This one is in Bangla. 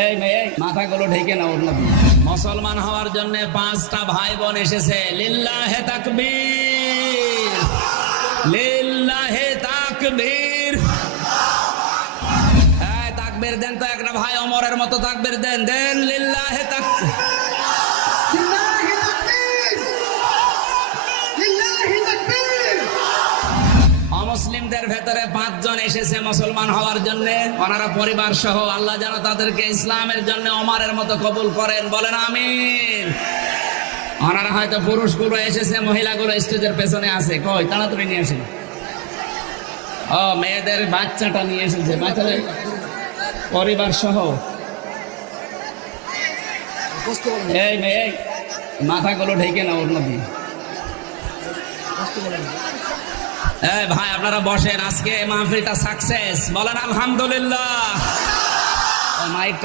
এই মেয়ে মাথাগুলো ঢেকে নাও না। মুসলমান হওয়ার জন্য 5টা ভাই বোন এসেছে। লিল্লাহে তাকবীর, লিল্লাহে তাকবীর। এই তাকবীর দেন তো একটা ভাই, ওমরের মতো তাকবীর দেন, দেন লিল্লাহে তাকবীর। মুসলিমদের ভেতরে 5 জন এসেছে মুসলমান হওয়ার জন্য, ওনারা পরিবার সহ। আল্লাহ যেন তাদেরকে ইসলামের জন্য ওমরের মতো কবুল করেন, বলেন আমিন। ওনারা হয়তো পুরুষগুলো এসেছে, মহিলাগুলো স্টেজের পেছনে আছে। কই তাড়াতাড়ি নিয়ে আসেন। ও মেয়েদের বাচ্চাটা নিয়ে এসেছে, বাচ্চাদের পরিবার সহ। এই মেয়ে মাথাগুলো ঢেকে নাও না দিয়ে। এই ভাই আপনারা বসেন, আজকে মাহফিলটা সাকসেস, বলেন আলহামদুলিল্লাহ। মাইকটা